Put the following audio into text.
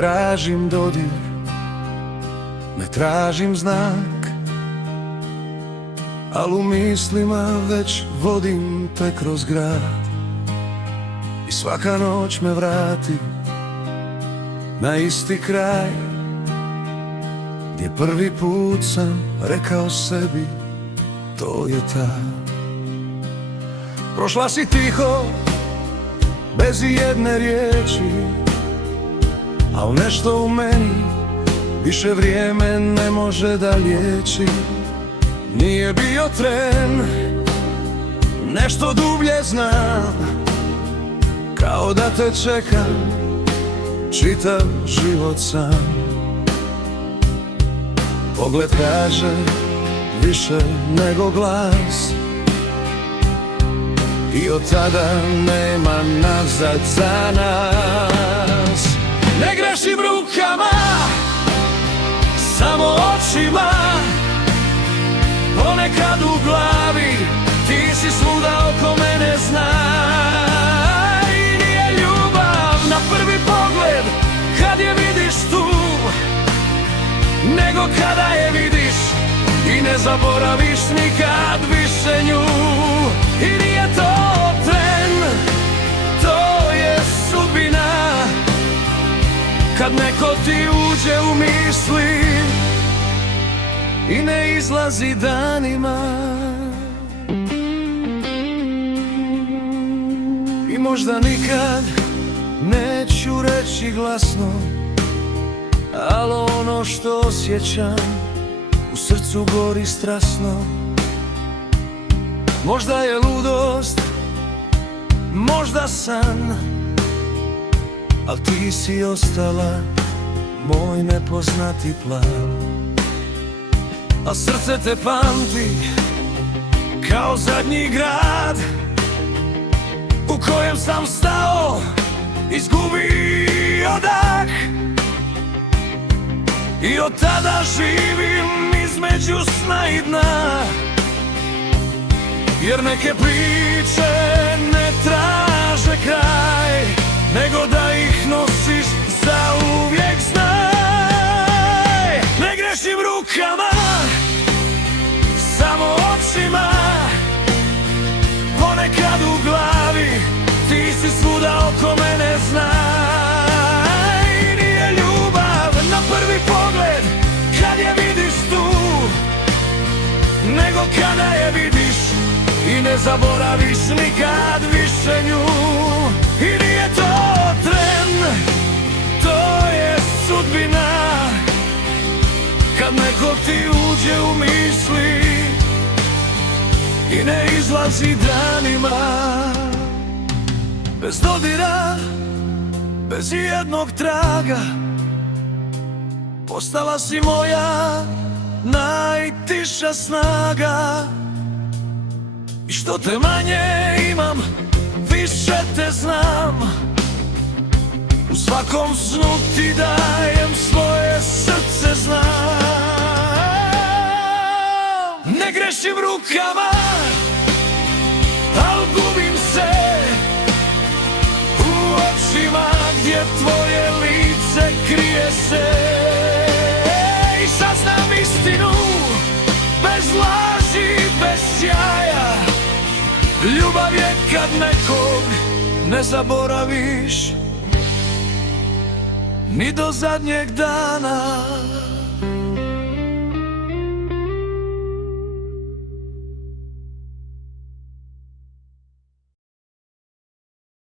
tražim dodir, ne tražim znak, al u mislima već vodim te kroz grad. I svaka noć me vrati na isti kraj, gdje prvi put sam rekao sebi to je ta. Prošla si tiho, bez ijedne riječi, al nešto u meni više vrijeme ne može da liječi. Nije bio tren, nešto dublje znam, kao da te čekam čitav život sam. Pogled kaže više nego glas, i od tada nema nazad za nas. Ne grešim rukama, samo očima, ponekad u glavi ti si svuda oko mene, znaj. Nije ljubav na prvi pogled kad je vidiš tu, nego kada je vidiš i ne zaboraviš nikad više nju. I nije to tren, to je sudbina, kad neko ti uđe u misli i ne izlazi danima. I možda nikad neću reći glasno, al ono što osjećam u srcu gori strasno. Možda je ludost, možda san, al ti si ostala moj nepoznati plan. A srce te pamti kao zadnji grad u kojem sam stao, izgubio dah. I od tada živim između sna i dna, jer neke priče ne traže kraj, nego da ih nosiš zauvijek, znaj. Ne grešim rukama, samo očima, ponekad u glavi ti si svuda oko mene, znaj. Nije ljubav na prvi pogled kad je vidiš tu, nego kada je vidiš i ne zaboraviš nikad više nju. I nije to tren, to je sudbina, kad neko ti uđe u misli i ne izlazi danima. Bez dodira, bez ijednog traga, postala si moja najtiša snaga. I što te manje imam, više te znam, u svakom snu ti dajem svoje srce, znam. Ne grešim rukama, al gubim se u očima gdje tvoje lice krije se. I saznam istinu, bez laži, bez sjaja. Ljubav je kad nekog ne zaboraviš ni do zadnjeg dana.